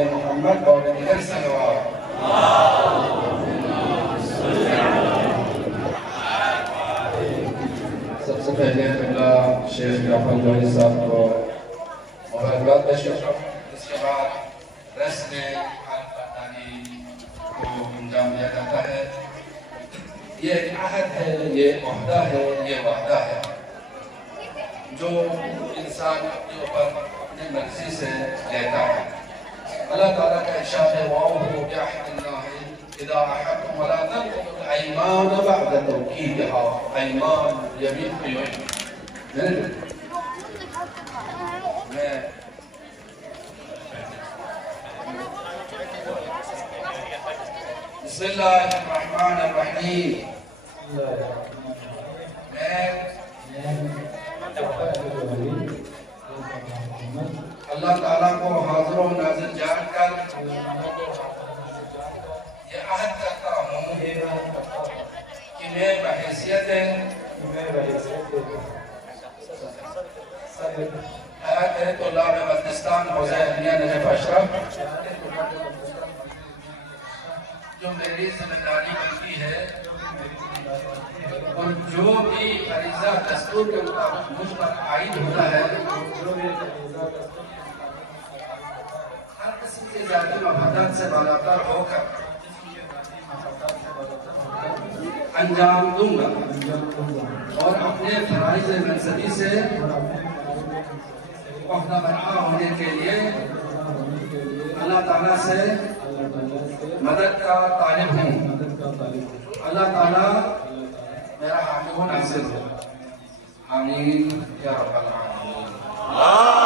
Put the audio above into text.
آل محمد اور دیگر صلوات۔ سب سے پہلے قبلہ شیخ جعفر جوہری صاحب کو مبارکباد پیش کرتا ہوں۔ اس کے بعد رسم خاندانی کو انجام دیا جاتا ہے۔ یہ ایک عہد ہے، یہ عہدہ ہے، یہ وعدہ ہے جو انسان اپنے اوپر اپنے مرضی سے لیتا ہے۔ اللہ تعالیٰ کا ارشاد ہے وَأَوْفُوا بِعَهْدِ اللَّهِ إِذَا عَاهَدتُّمْ وَلَا تَنقُضُوا الْأَيْمَانَ بَعْدَ تَوْكِيدِهَا۔ ایمان یمین کو بسم اللہ الرحمن الرحیم۔ اللہ تعالیٰ کو حاضر و ناظر جان کر یہ عہد کرتا ہوں کہ میں بحیثیت حیات طلاب بلتستان حوزہ علمیہ نجف اشرف جو میری ذمہ داری بنتی ہے اور جو بھی فریضہ دستور کے مطابق مجھ پر عائد ہوتا ہے ہر قسم کے ذاتی مفادات سے بالاتر ہو کر انجام دوں گا اور اپنے فرائض منصبی سے عہدہ برآں ہونے کے لیے اللہ تعالیٰ سے مدد کا طالب ہوں۔ اللہ تعالیٰ میرا حافظ و ناصر ہو۔ آمین یا رب العالمین۔